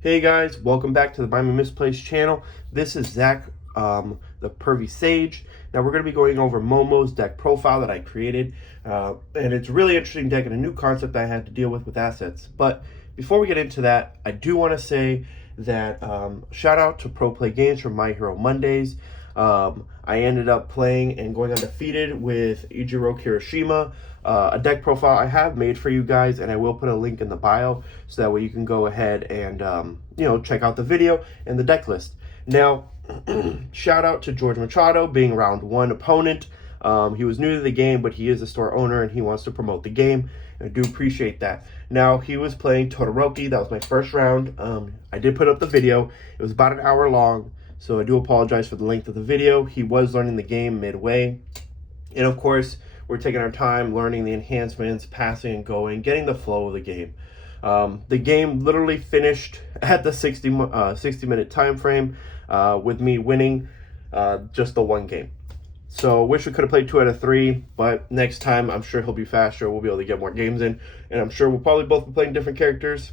Hey guys, welcome back to the Buy Me Misplaced channel. This is Zach, the Pervy Sage. Now we're going to be going over Momo's deck profile that I created, and it's a really interesting deck and a new concept I had to deal with assets. But before we get into that, I do want to say that shout out to Pro Play Games for My Hero Mondays. I ended up playing and going undefeated with Ichiro Kirishima, a deck profile I have made for you guys, and I will put a link in the bio so that way you can go ahead and check out the video and the deck list. Now, shout out to George Machado being round one opponent. He was new to the game, but he is a store owner and he wants to promote the game. I do appreciate that. Now, he was playing Todoroki. That was my first round. I did put up the video. It was about an hour long, so I do apologize for the length of the video. He was learning the game midway. And of course, we're taking our time learning the enhancements, passing and going, getting the flow of the game. The game literally finished at the 60-minute time frame with me winning just the one game. So wish we could have played 2 out of 3, but next time I'm sure he'll be faster. We'll be able to get more games in, and I'm sure we'll probably both be playing different characters.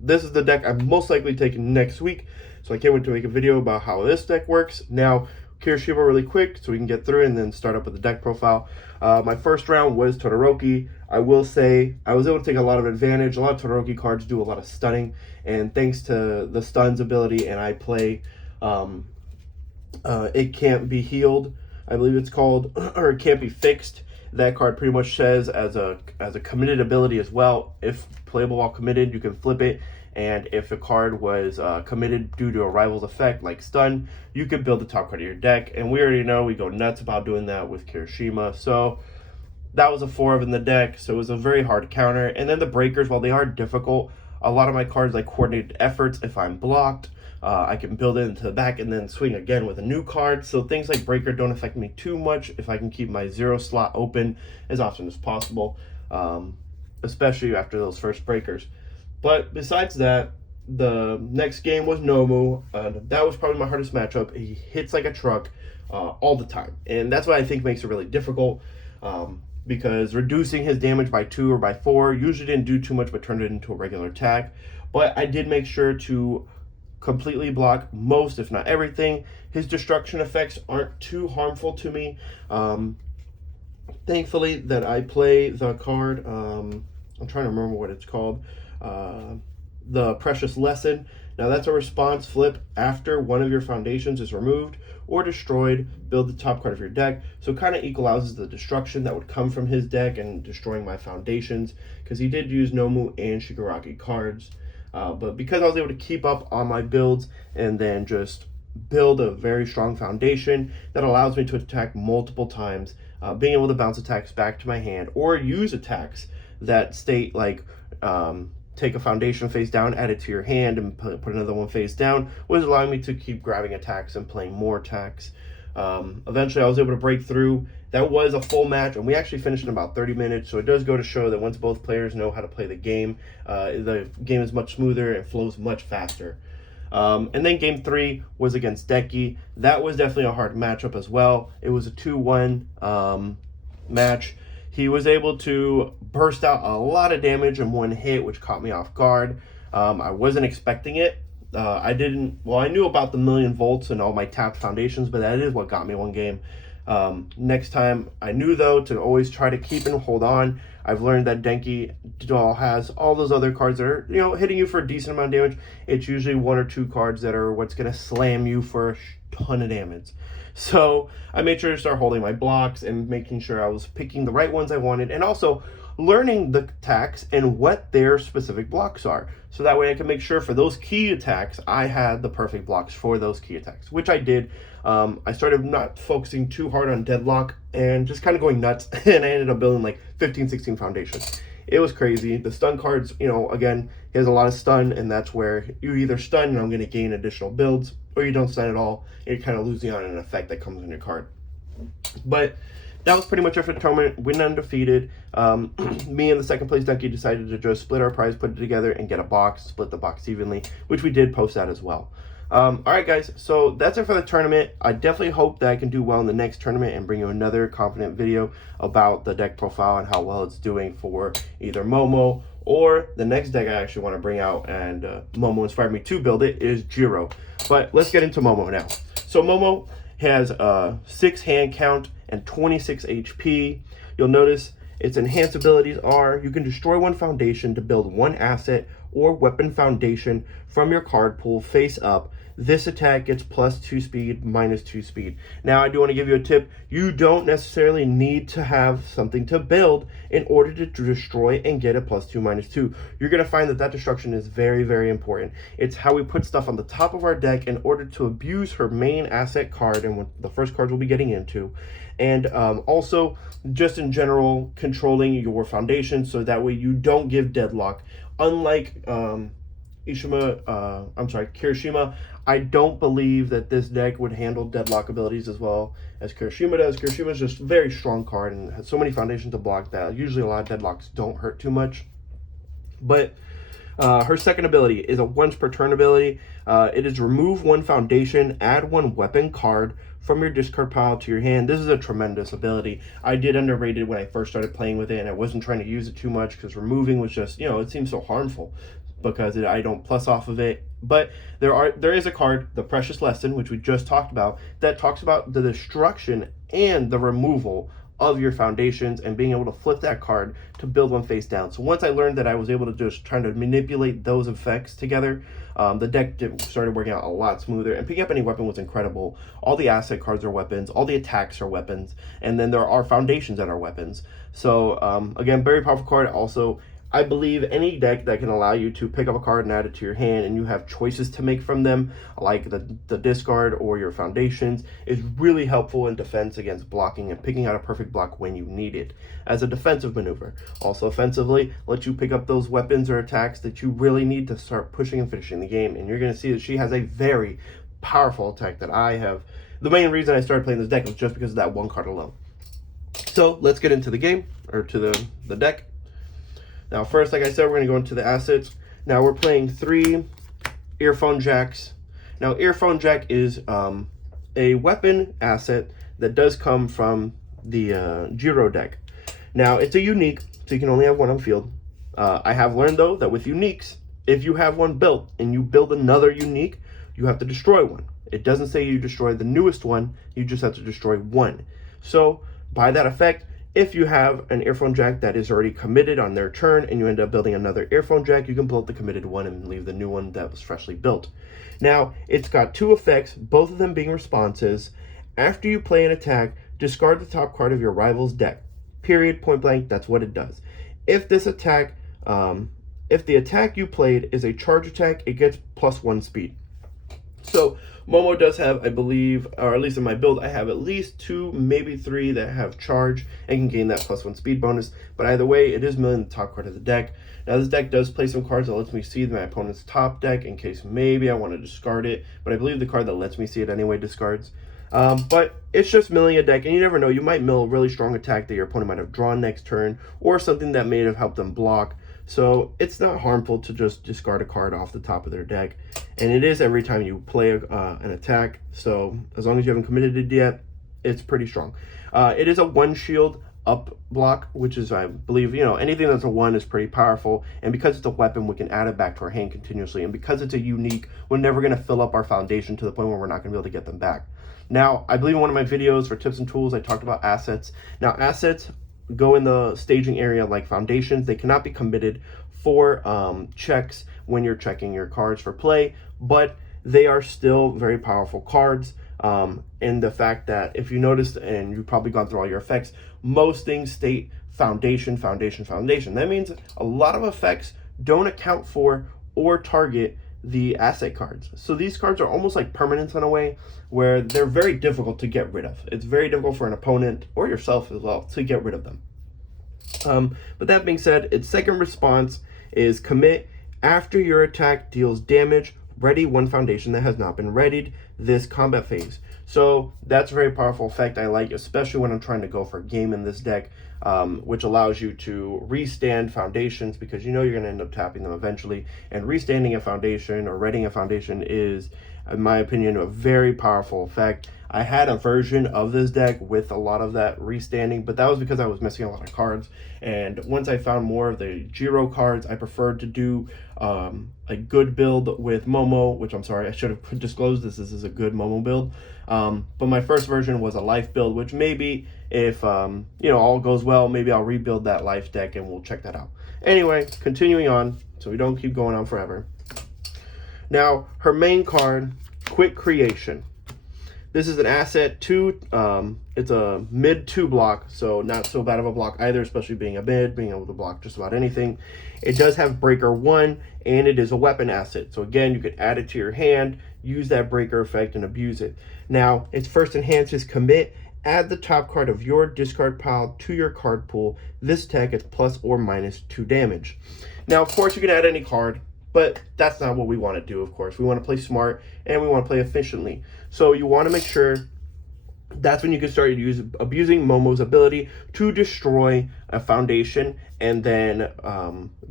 This is the deck I'm most likely taking next week, so I can't wait to make a video about how this deck works. Now, Kirishima really quick so we can get through it and then start up with the deck profile. My first round was Todoroki. I will say I was able to take a lot of advantage. A lot of Todoroki cards do a lot of stunning, and thanks to the stuns ability, and I play It Can't Be Healed, I believe it's called, or It Can't Be Fixed. That card pretty much says as a committed ability as well. If playable while committed, you can flip it. And if a card was committed due to a rival's effect, like stun, you can build the top card of your deck. And we already know we go nuts about doing that with Kirishima. So that was a 4 of in the deck. So it was a very hard counter. And then the breakers, while they are difficult, a lot of my cards like coordinated efforts. If I'm blocked, I can build it into the back and then swing again with a new card. So things like breaker don't affect me too much if I can keep my 0 slot open as often as possible, especially after those first breakers. But besides that, the next game was Nomu. That was probably my hardest matchup. He hits like a truck all the time. And that's what I think makes it really difficult, because reducing his damage by 2 or by 4 usually didn't do too much but turned it into a regular attack. But I did make sure to completely block most, if not everything. His destruction effects aren't too harmful to me. Thankfully that I play the card, I'm trying to remember what it's called, the Precious Lesson. Now that's a response flip after one of your foundations is removed or destroyed. Build the top card of your deck. So it kind of equalizes the destruction that would come from his deck and destroying my foundations, because he did use Nomu and Shigaraki cards. But because I was able to keep up on my builds and then just build a very strong foundation that allows me to attack multiple times, being able to bounce attacks back to my hand or use attacks that state like take a foundation face down, add it to your hand, and put another one face down, was allowing me to keep grabbing attacks and playing more attacks. Eventually I was able to break through. That was a full match, and we actually finished in about 30 minutes, so it does go to show that once both players know how to play the game is much smoother and flows much faster. And then game 3 was against Deki. That was definitely a hard matchup as well. It was a 2-1 match. He was able to burst out a lot of damage in one hit, which caught me off guard. I wasn't expecting it. I knew about the million volts and all my tapped foundations, but that is what got me one game. Next time, I knew though to always try to keep and hold on. I've learned that Denki doll has all those other cards that are, hitting you for a decent amount of damage. It's usually 1 or 2 cards that are what's going to slam you for a ton of damage. So I made sure to start holding my blocks and making sure I was picking the right ones I wanted, and also learning the attacks and what their specific blocks are. So that way I can make sure for those key attacks, I had the perfect blocks for those key attacks, which I did. I started not focusing too hard on deadlock and just kind of going nuts, and I ended up building like 15, 16 foundations. It was crazy. The stun cards, again, he has a lot of stun, and that's where you either stun and I'm going to gain additional builds, or you don't stun at all, and you're kind of losing on an effect that comes on your card. But that was pretty much it for the tournament. Win undefeated. Me and the second place Ducky decided to just split our prize, put it together, and get a box, split the box evenly, which we did post that as well. All right, guys, so that's it for the tournament. I definitely hope that I can do well in the next tournament and bring you another confident video about the deck profile and how well it's doing for either Momo or the next deck I actually want to bring out, and Momo inspired me to build it, is Jiro. But let's get into Momo now. So Momo has a 6 hand count and 26 HP. You'll notice its enhanced abilities are: you can destroy 1 foundation to build 1 asset or weapon foundation from your card pool face up. This attack gets +2 speed, -2 speed. Now, I do want to give you a tip. You don't necessarily need to have something to build in order to destroy and get a +2, -2. You're going to find that destruction is very, very important. It's how we put stuff on the top of our deck in order to abuse her main asset card, and the first cards we'll be getting into. And also, just in general, controlling your foundation so that way you don't give deadlock. Unlike Kirishima, I don't believe that this deck would handle deadlock abilities as well as Kirishima does. Kirishima is just a very strong card and has so many foundations to block that usually a lot of deadlocks don't hurt too much. But her second ability is a once per turn ability. It is remove 1 foundation, add 1 weapon card from your discard pile to your hand. This is a tremendous ability. I did underrate it when I first started playing with it, and I wasn't trying to use it too much because removing was just, it seems so harmful because I don't plus off of it. But there is a card, the Precious Lesson, which we just talked about, that talks about the destruction and the removal of your foundations and being able to flip that card to build 1 face down. So once I learned that I was able to just try to manipulate those effects together, the deck started working out a lot smoother, and picking up any weapon was incredible. All the asset cards are weapons, all the attacks are weapons, and then there are foundations that are weapons. So again, very powerful card. Also, I believe any deck that can allow you to pick up a card and add it to your hand and you have choices to make from them, like the discard or your foundations, is really helpful in defense against blocking and picking out a perfect block when you need it as a defensive maneuver. Also offensively, lets you pick up those weapons or attacks that you really need to start pushing and finishing the game. And you're going to see that she has a very powerful attack that I have. The main reason I started playing this deck was just because of that 1 card alone. So let's get into the game, or to the deck. Now, first, like I said, we're going to go into the assets. Now, we're playing 3 Earphone Jacks. Now, Earphone Jack is a weapon asset that does come from the Jiro deck. Now, it's a unique, so you can only have 1 on field. I have learned, though, that with uniques, if you have 1 built and you build another unique, you have to destroy 1. It doesn't say you destroy the newest one, you just have to destroy 1. So, by that effect, if you have an Earphone Jack that is already committed on their turn and you end up building another Earphone Jack, you can pull out the committed one and leave the new one that was freshly built. Now, it's got 2 effects, both of them being responses. After you play an attack, discard the top card of your rival's deck. Period, point blank, that's what it does. If this attack, if the attack you played is a charge attack, it gets +1 speed. So Momo does have, I believe, or at least in my build, I have at least 2, maybe 3 that have charge and can gain that +1 speed bonus. But either way, it is milling the top card of the deck. Now, this deck does play some cards that lets me see my opponent's top deck in case maybe I want to discard it. But I believe the card that lets me see it anyway discards. But it's just milling a deck, and you never know. You might mill a really strong attack that your opponent might have drawn next turn, or something that may have helped them block. So it's not harmful to just discard a card off the top of their deck. And it is every time you play an attack. So as long as you haven't committed it yet, it's pretty strong. It is a 1 shield up block, which is, I believe, anything that's a 1 is pretty powerful. And because it's a weapon, we can add it back to our hand continuously. And because it's a unique, we're never going to fill up our foundation to the point where we're not going to be able to get them back. Now, I believe in one of my videos for tips and tools, I talked about assets. Now, assets go in the staging area like foundations. They cannot be committed for checks when you're checking your cards for play, but they are still very powerful cards. And the fact that if you noticed, and you've probably gone through all your effects, most things state foundation, foundation, foundation. That means a lot of effects don't account for or target the asset cards. So these cards are almost like permanents in a way, where they're very difficult to get rid of. It's very difficult for an opponent or yourself as well to get rid of them. But that being said, its second response is commit. After your attack deals damage, ready 1 foundation that has not been readied this combat phase. So that's a very powerful effect I like, especially when I'm trying to go for a game in this deck, which allows you to restand foundations, because you're going to end up tapping them eventually. And restanding a foundation or readying a foundation is in my opinion, a very powerful effect. I had a version of this deck with a lot of that restanding, but that was because I was missing a lot of cards. And once I found more of the Jiro cards, I preferred to do a good build with Momo, which I'm sorry, I should have disclosed this is a good Momo build. But my first version was a life build, which maybe if all goes well, maybe I'll rebuild that life deck and we'll check that out. Anyway, continuing on, so we don't keep going on forever. Now, her main card, Quick Creation. This is an asset it's a mid 2 block, so not so bad of a block either, especially being a mid, being able to block just about anything. It does have breaker 1, and it is a weapon asset. So again, you could add it to your hand, use that breaker effect, and abuse it. Now, its first enhance is commit. Add the top card of your discard pile to your card pool. This tech is plus or minus 2 damage. Now, of course, you can add any card, but that's not what we want to do, of course. We want to play smart, and we want to play efficiently. So you want to make sure that's when you can start abusing Momo's ability to destroy a foundation and then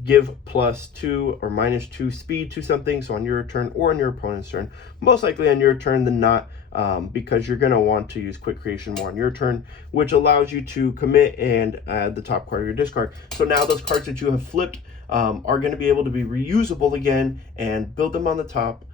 give plus 2 or minus 2 speed to something. So on your turn or on your opponent's turn, most likely on your turn than not, because you're going to want to use Quick Creation more on your turn, which allows you to commit and add the top card of your discard. So now those cards that you have flipped are going to be able to be reusable again and build them on the top,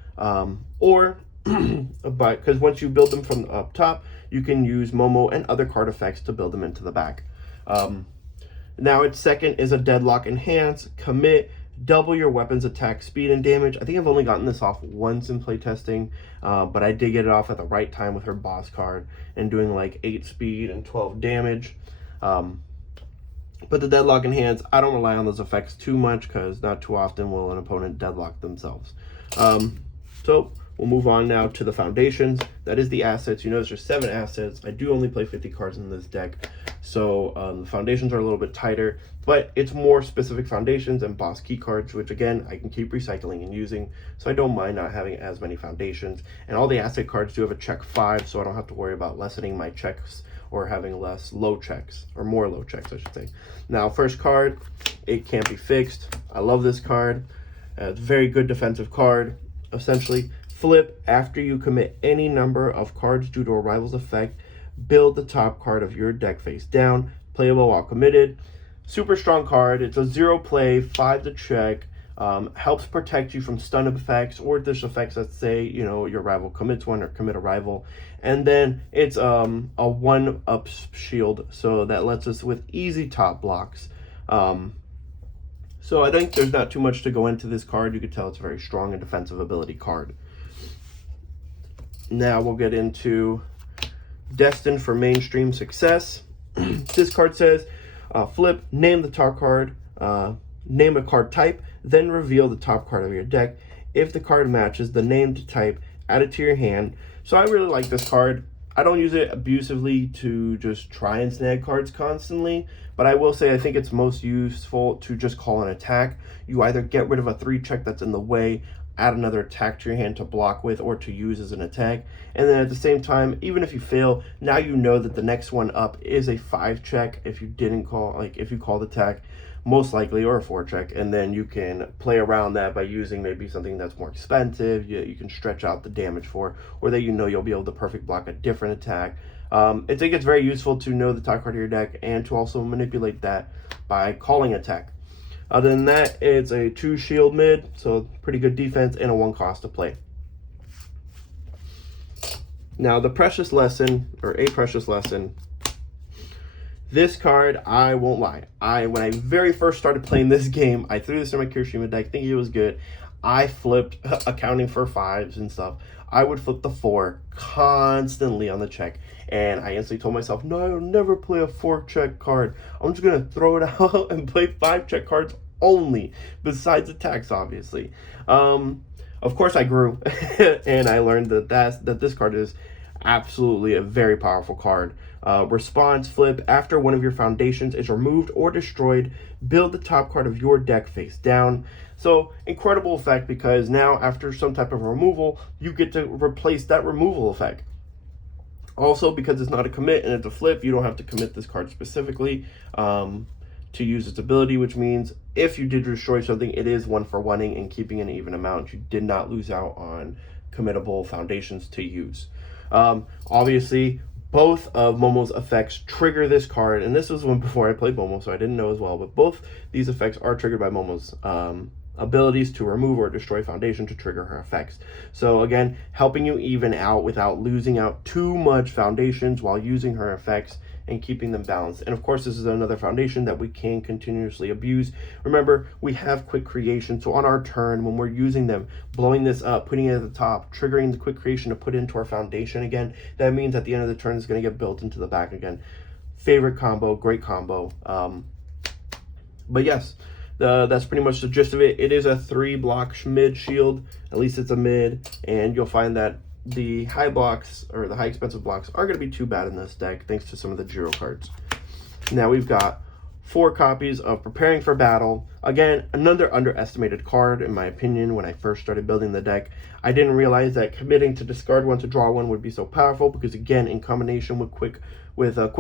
but because once you build them from up top, you can use Momo and other card effects to build them into the back. Now its second is a Deadlock Enhance, commit, double your weapon's attack speed and damage. I think I've only gotten this off once in playtesting, but I did get it off at the right time with her boss card and doing like 8 speed and 12 damage. But the Deadlock Enhance, I don't rely on those effects too much because not too often will an opponent deadlock themselves. So we'll move on now to the foundations. That is the assets. You notice there's 7 assets. I do only play 50 cards in this deck, so the foundations are a little bit tighter, but it's more specific foundations and boss key cards, which again, I can keep recycling and using, so I don't mind not having as many foundations. And all the asset cards do have a check 5, so I don't have to worry about lessening my checks or having less low checks, or more low checks, I should say. Now, first card, it can't be fixed. I love this card. It's a very good defensive card. Essentially, flip after you commit any number of cards due to a rival's effect. Build the top card of your deck face down. Playable while committed. Super strong card. It's a 0 play, 5 to check. Helps protect you from stun effects or dish effects that say, your rival commits one or commit a rival. And then it's a 1-up shield, so that lets us with easy top blocks. So I think there's not too much to go into this card. You can tell it's a very strong and defensive ability card. Now we'll get into Destined for mainstream success. This card says, flip, name the top card, name a card type, then reveal the top card of your deck. If the card matches the named type, add it to your hand. So I really like this card. I don't use it abusively to just try and snag cards constantly, but I will say I think it's most useful to just call an attack. You either get rid of a 3 check that's in the way, add another attack to your hand to block with or to use as an attack, and then at the same time, even if you fail, now you know that the next one up is a 5 check if you didn't call, if you called attack, most likely, or a 4 check, and then you can play around that by using maybe something that's more expensive. You can stretch out the damage for, or that you'll be able to perfect block a different attack. I think it's very useful to know the top card of your deck and to also manipulate that by calling attack. Other than that, it's a 2 shield mid, so pretty good defense and a 1 cost to play. Now the Precious Lesson, or a Precious Lesson. This card, I won't lie. When I very first started playing this game, I threw this in my Kirishima deck thinking it was good. I flipped, accounting for 5s and stuff. I would flip the 4 constantly on the check. And I instantly told myself, no, I'll never play a 4 check card. I'm just going to throw it out and play 5 check cards only, besides attacks, obviously. Of course, I grew, and I learned that this card is absolutely a very powerful card. Response flip, after one of your foundations is removed or destroyed, build the top card of your deck face down. So incredible effect, because now after some type of removal, you get to replace that removal effect. Also, because it's not a commit and it's a flip, you don't have to commit this card specifically to use its ability, which means if you did destroy something, it is 1 for 1ing and keeping an even amount. You did not lose out on committable foundations to use. Obviously, both of Momo's effects trigger this card, and this was one before I played Momo, so I didn't know as well, but both these effects are triggered by Momo's abilities to remove or destroy foundation to trigger her effects. So again, helping you even out without losing out too much foundations while using her effects and keeping them balanced. And of course, this is another foundation that we can continuously abuse. Remember, we have quick creation, so on our turn, when we're using them, blowing this up, putting it at the top, triggering the quick creation to put into our foundation again, that means at the end of the turn it's going to get built into the back again. Favorite combo, great combo. But yes, that's pretty much the gist of it. It is a 3-block mid shield, at least it's a mid, and you'll find that the high blocks, or the high expensive blocks, aren't going to be too bad in this deck thanks to some of the Jiro cards. Now we've got 4 copies of Preparing for Battle. Again, another underestimated card in my opinion. When I first started building the deck, I didn't realize that committing to discard one to draw one would be so powerful, because again, in combination with quick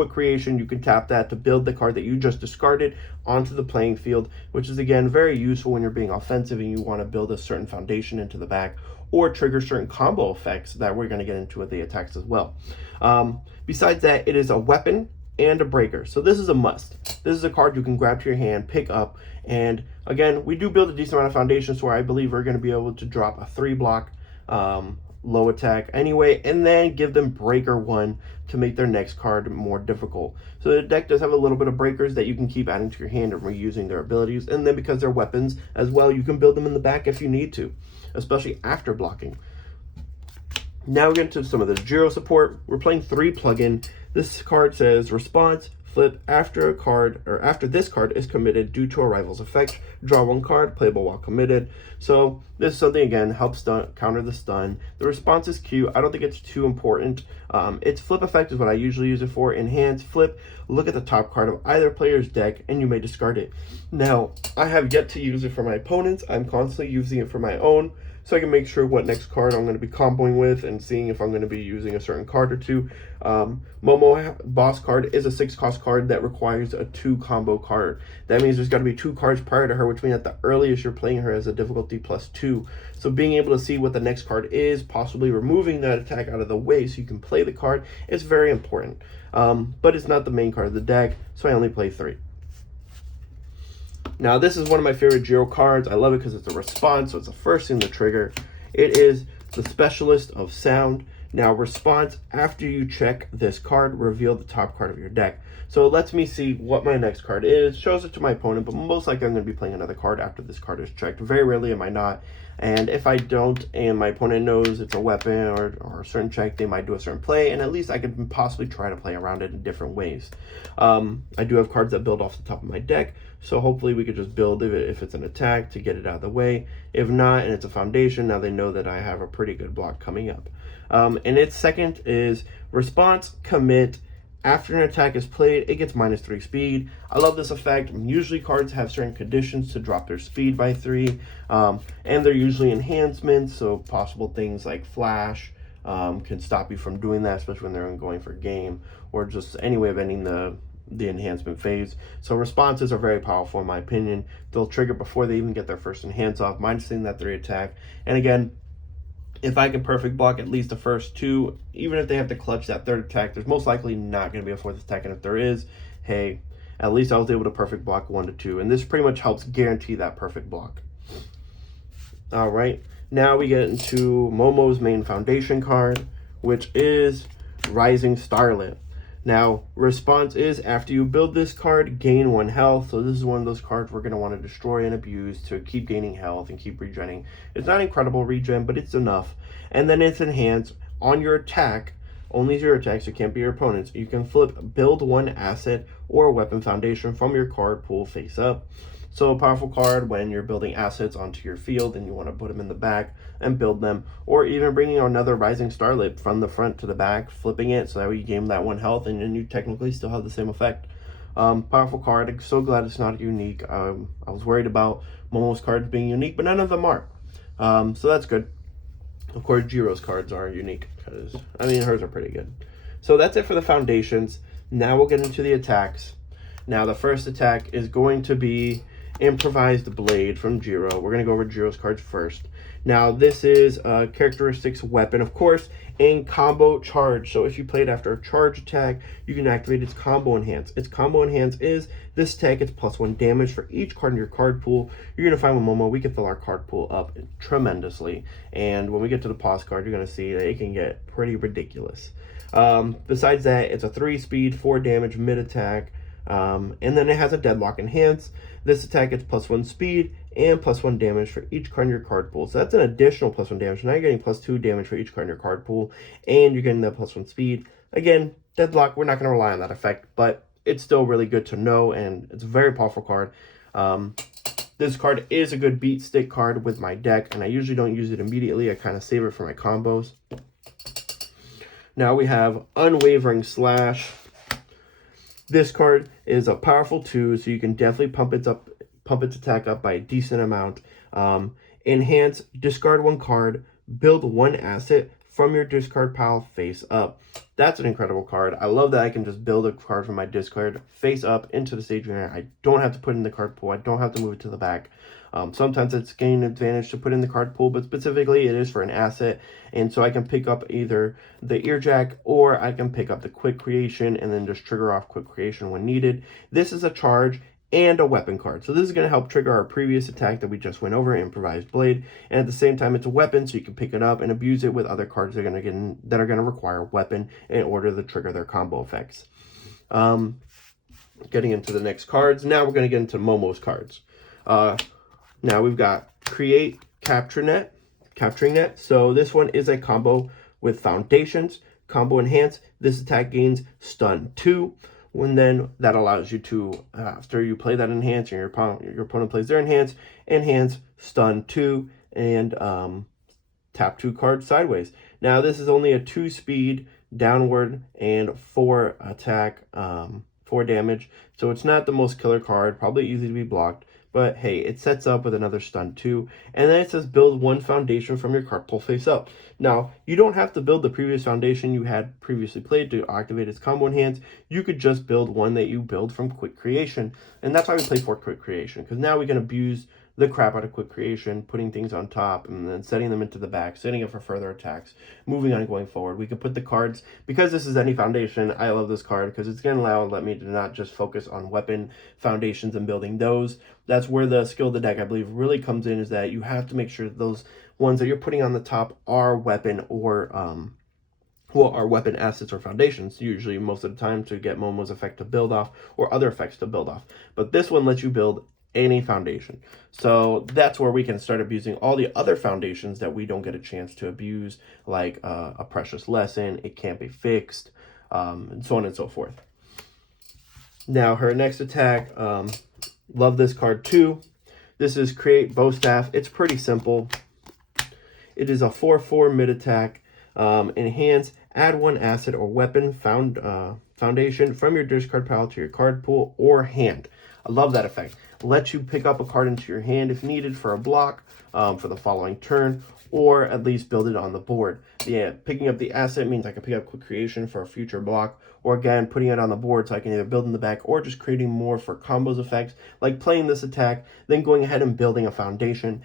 creation, you can tap that to build the card that you just discarded onto the playing field, which is again very useful when you're being offensive and you want to build a certain foundation into the back, or trigger certain combo effects that we're going to get into with the attacks as well. Besides that, it is a weapon and a breaker, so this is a must. This is a card you can grab to your hand, pick up, and again, we do build a decent amount of foundations where I believe we're going to be able to drop a 3-block low attack anyway, and then give them breaker 1 to make their next card more difficult. So the deck does have a little bit of breakers that you can keep adding to your hand and reusing their abilities, and then because they're weapons as well, you can build them in the back if you need to, especially after blocking. Now we get into some of the Jiro support. We're playing 3 plugin. This card says response, flip after a card, or after this card is committed due to a rival's effect, draw 1 card, playable while committed. So this is something, again, helps counter the stun. The response is cute. I don't think it's too important. Its flip effect is what I usually use it for. Enhance, flip, look at the top card of either player's deck, and you may discard it. Now, I have yet to use it for my opponents. I'm constantly using it for my own, so I can make sure what next card I'm going to be comboing with and seeing if I'm going to be using a certain card or two. Momo Boss card is a 6-cost card that requires a 2 combo card. That means there's got to be 2 cards prior to her, which means at the earliest you're playing her as a difficulty +2. So being able to see what the next card is, possibly removing that attack out of the way so you can play the card, is very important. But it's not the main card of the deck, so I only play 3. Now, this is one of my favorite Jiro cards. I love it because it's a response, so it's the first thing to trigger. It is the Specialist of Sound. Now, response, after you check this card, reveal the top card of your deck. So it lets me see what my next card is, shows it to my opponent, but most likely I'm going to be playing another card after this card is checked. Very rarely am I not. And if I don't, and my opponent knows it's a weapon or a certain check, they might do a certain play, and at least I could possibly try to play around it in different ways. I do have cards that build off the top of my deck, so hopefully we could just build it if it's an attack to get it out of the way. If not, and it's a foundation, now they know that I have a pretty good block coming up. And its second is response, commit. After an attack is played, it gets -3 speed. I love this effect. Usually cards have certain conditions to drop their speed by 3, and they're usually enhancements, so possible things like flash can stop you from doing that, especially when they're going for game, or just any way of ending the enhancement phase. So responses are very powerful in my opinion. They'll trigger before they even get their first enhance off, minusing that 3 attack. And again, if I can perfect block at least the first 2, even if they have to clutch that 3rd attack, there's most likely not going to be a 4th attack, and if there is, hey, at least I was able to perfect block 1 to 2, and this pretty much helps guarantee that perfect block. All right, now we get into Momo's main foundation card, which is Rising Starlet. Now, response is after you build this card, gain 1 health. So this is one of those cards we're going to want to destroy and abuse to keep gaining health and keep regenning. It's not incredible regen, but it's enough. And then it's enhanced on your attack. Only your attacks, it can't be your opponent's. You can flip, build 1 asset or weapon foundation from your card pool face up. So a powerful card when you're building assets onto your field and you want to put them in the back and build them, or even bringing another Rising Starlet from the front to the back, flipping it so that way you gain that 1 health and then you technically still have the same effect. Powerful card. I'm so glad it's not unique. I was worried about Momo's cards being unique, but none of them are. So that's good. Of course, Jiro's cards are unique because, I mean, hers are pretty good. So that's it for the foundations. Now we'll get into the attacks. Now the first attack is going to be Improvised Blade from Jiro. We're going to go over Jiro's cards first. Now, this is characteristics weapon, of course, and combo charge. So if you play it after a charge attack, you can activate its combo enhance. Its combo enhance is this attack gets +1 damage for each card in your card pool. You're going to find with Momo, we can fill our card pool up tremendously. And when we get to the pause card, you're going to see that it can get pretty ridiculous. Besides that, it's a 3-speed, 4 damage mid attack. And then it has a deadlock enhance. This attack gets +1 speed and +1 damage for each card in your card pool. So that's an additional +1 damage. Now you're getting +2 damage for each card in your card pool, and you're getting that +1 speed. Again, deadlock, we're not going to rely on that effect, but it's still really good to know, and it's a very powerful card. This card is a good beat stick card with my deck, and I usually don't use it immediately. I kind of save it for my combos. Now we have Unwavering Slash. This card is a powerful 2, so you can definitely pump its attack up by a decent amount. Enhance, discard 1 card, build 1 asset from your discard pile face up. That's an incredible card. I love that I can just build a card from my discard face up into the stage area. I don't have to put it in the card pool. I don't have to move it to the back. Sometimes it's gaining advantage to put in the card pool, but specifically it is for an asset. And so I can pick up either the Ear Jack or I can pick up the Quick Creation and then just trigger off Quick Creation when needed. This is a charge and a weapon card. So this is going to help trigger our previous attack that we just went over, Improvised Blade. And at the same time, it's a weapon, so you can pick it up and abuse it with other cards that are going to require a weapon in order to trigger their combo effects. Getting into the next cards. Now we're going to get into Momo's cards. Now we've got Create, Capturing Net. So this one is a combo with Foundations. Combo Enhance. This attack gains Stun 2. And then that allows you to, after you play that Enhance and your opponent plays their Enhance, Stun 2, and tap 2 cards sideways. Now this is only a 2-speed downward and 4 attack, 4 damage. So it's not the most killer card, probably easy to be blocked. But hey, it sets up with another Stun 2. And then it says build 1 foundation from your card pool face up. Now, you don't have to build the previous foundation you had previously played to activate its combo enhance. You could just build one that you build from Quick Creation. And that's why we play for Quick Creation, because now we can abuse the crap out of Quick Creation, putting things on top and then setting them into the back, setting it for further attacks, moving on and going forward. We can put the cards, because this is any foundation, I love this card because it's going to let me to not just focus on weapon foundations and building those. That's where the skill of the deck, I believe, really comes in, is that you have to make sure that those ones that you're putting on the top are weapon or are weapon assets or foundations, usually most of the time, to get Momo's effect to build off or other effects to build off. But this one lets you build any foundation. So that's where we can start abusing all the other foundations that we don't get a chance to abuse, like a Precious Lesson, It Can't Be Fixed, and so on and so forth. Now her next attack, love this card too. This is Create Bow Staff. It's pretty simple. It is a 4/4 mid attack. Enhance, add 1 asset or weapon foundation from your discard pile to your card pool or hand. I love that effect. Lets you pick up a card into your hand if needed for a block for the following turn, or at least build it on the board. Yeah, picking up the asset means I can pick up Quick Creation for a future block, or again, putting it on the board so I can either build in the back or just creating more for combos effects, like playing this attack, then going ahead and building a foundation.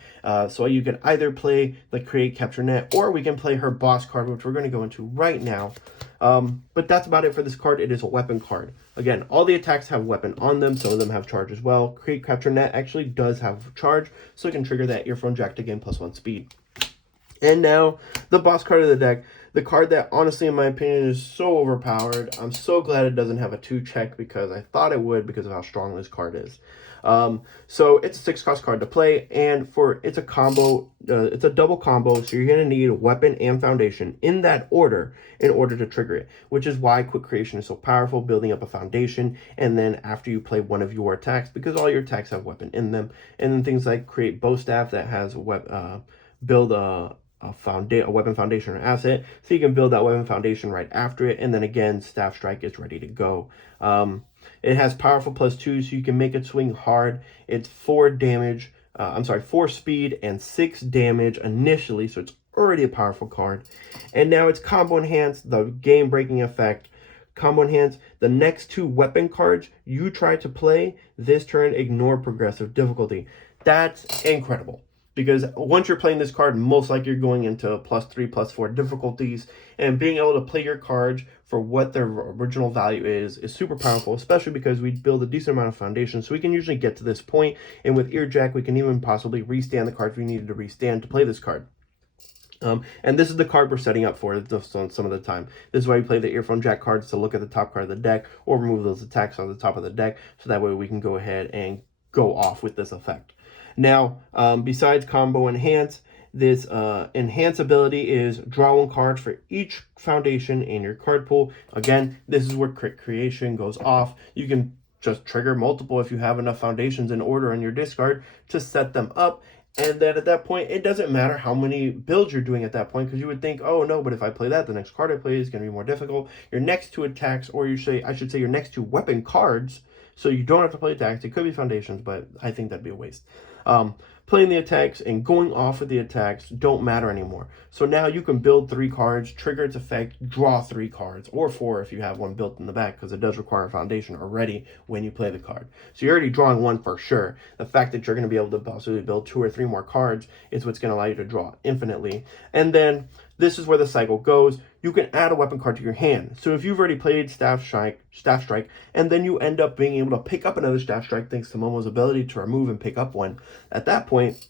So you can either play the Create, Capture Net, or we can play her boss card, which we're going to go into right now. But that's about it for this card. It is a weapon card. Again, all the attacks have weapon on them. Some of them have charge as well. Create, Capture Net actually does have charge, so it can trigger that Earphone Jack to gain +1 speed. And now, the boss card of the deck. The card that, honestly, in my opinion, is so overpowered. I'm so glad it doesn't have a 2 check, because I thought it would because of how strong this card is. So it's a 6-cost card to play, and it's a combo, it's a double combo, so you're going to need weapon and foundation in that order in order to trigger it, which is why Quick Creation is so powerful, building up a foundation, and then after you play one of your attacks, because all your attacks have weapon in them, and then things like Create Bow Staff that has build a weapon foundation or asset, so you can build that weapon foundation right after it, and then again, Staff Strike is ready to go. It has powerful +2, so you can make it swing hard. It's 4 damage, 4 speed and 6 damage initially, so it's already a powerful card. And now it's combo enhanced, the game breaking effect, combo enhance, the next 2 weapon cards you try to play this turn ignore progressive difficulty. That's incredible. Because once you're playing this card, most likely you're going into +3, +4 difficulties, and being able to play your cards for what their original value is super powerful, especially because we build a decent amount of foundation, so we can usually get to this point, and with Ear Jack, we can even possibly restand the cards we needed to restand to play this card. And this is the card we're setting up for some of the time. This is why we play the Earphone Jack cards, to look at the top card of the deck or remove those attacks on the top of the deck, so that way we can go ahead and go off with this effect. Now, besides combo enhance, this enhance ability is draw 1 card for each foundation in your card pool. Again, this is where crit creation goes off. You can just trigger multiple if you have enough foundations in order on your discard to set them up. And then at that point, it doesn't matter how many builds you're doing at that point, because you would think, oh no, but if I play that, the next card I play is going to be more difficult. Your next 2 attacks, or I should say your next 2 weapon cards, so you don't have to play attacks. It could be foundations, but I think that'd be a waste. Playing the attacks and going off of the attacks don't matter anymore. So now you can build 3 cards, trigger its effect, draw 3 cards, or 4 if you have one built in the back, because it does require a foundation already when you play the card. So you're already drawing 1 for sure. The fact that you're going to be able to possibly build 2 or 3 more cards is what's going to allow you to draw infinitely. And then this is where the cycle goes. You can add a weapon card to your hand. So if you've already played Staff Strike, and then you end up being able to pick up another Staff Strike thanks to Momo's ability to remove and pick up one, at that point,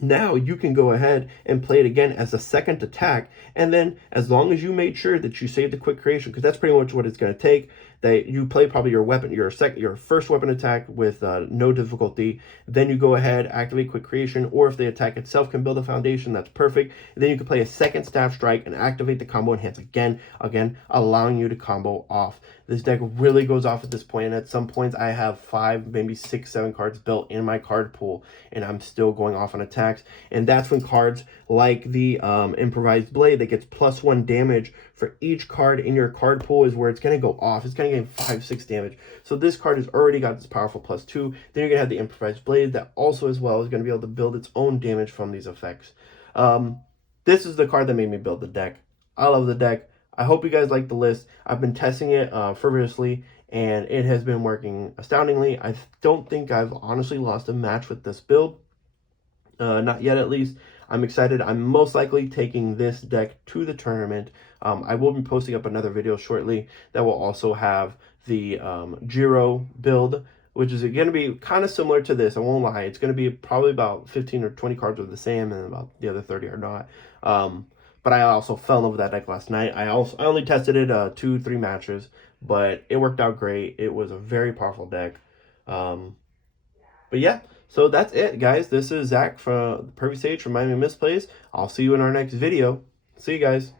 now you can go ahead and play it again as a second attack, and then as long as you made sure that you saved the quick creation, because that's pretty much what it's going to take, that you play probably your weapon, your first weapon attack with no difficulty, then you go ahead, activate quick creation, or if the attack itself can build a foundation, that's perfect. And then you can play a second Staff Strike and activate the combo enhance again, allowing you to combo off. This deck really goes off at this point, and at some points I have 5, maybe 6, 7 cards built in my card pool, and I'm still going off on attacks. And that's when cards like the Improvised Blade that gets +1 damage for each card in your card pool is where it's going to go off. It's going to get 5, 6 damage. So this card has already got this powerful +2. Then you're going to have the Improvised Blade that also as well is going to be able to build its own damage from these effects. This is the card that made me build the deck. I love the deck. I hope you guys like the list. I've been testing it fervorously, and it has been working astoundingly. I don't think I've honestly lost a match with this build. Not yet, at least. I'm excited. I'm most likely taking this deck to the tournament. I will be posting up another video shortly that will also have the Jiro build, which is going to be kind of similar to this. I won't lie. It's going to be probably about 15 or 20 cards are the same, and about the other 30 are not. But I also fell in love with that deck last night. I only tested it 2-3 matches, but it worked out great. It was a very powerful deck. But yeah, so that's it, guys. This is Zach from Perfect Sage from Miami Misplays. I'll see you in our next video. See you guys.